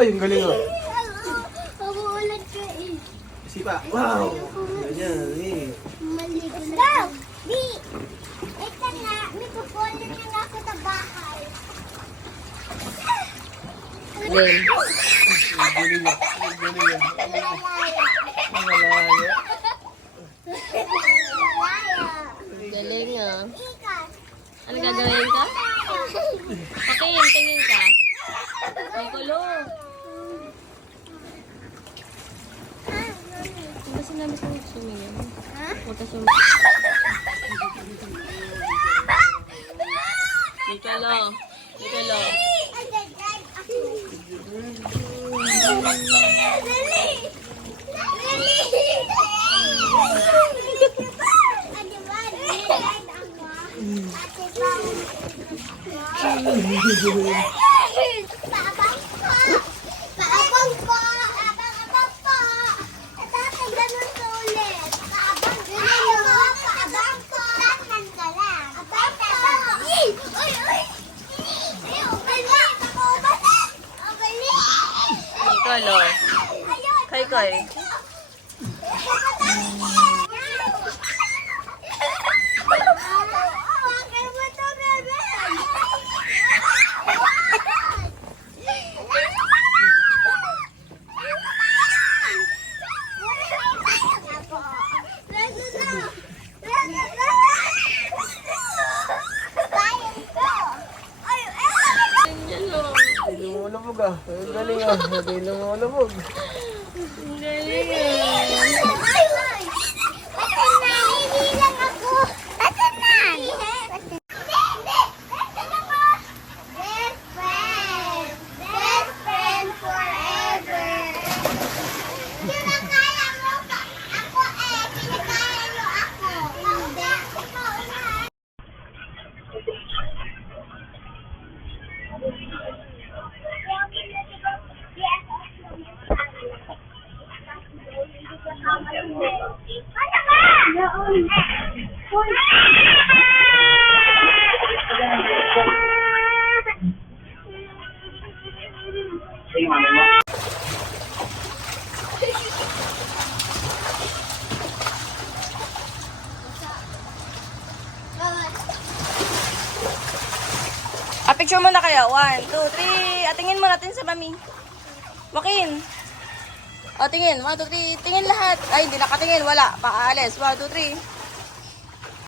Ay, ang galing oh. Mabuulan ka eh. Sipa. Wow! Ganyan, eh. Maligo na. Di! Ito na, may kukulit na nga ako sa bahay. Then, Ang galing ah. Ang galing ah. Malaya. Ang malaya. Malaya. galing ah. Ikas. Ano gagawin ka? Patingin, tingin ka. Ay, kulo. Hindi ba sinabi ko sumiyan? Huwag ka sumiyan. Ikalo. Ikalo. Paabang po! Abang po! Tatay, ganun sa ulit. Paabang po! Paabang po! Tatay ka lang. Abang po! Uy! Uy! Ay, ubali! Ubali! Ubali! Ikalo. Kay kay. Yan o. Ay, lumulubog ah. Ang galing ah. Hindi lumulubog. Ang galing ah. Picture mo na kayo. 1, 2, 3. Tingin mo natin sa mami. Joaquin. Tingin. 1, 2, 3. Tingin lahat. Ay, hindi nakatingin. Wala. Pakaalis. 1, 2, 3.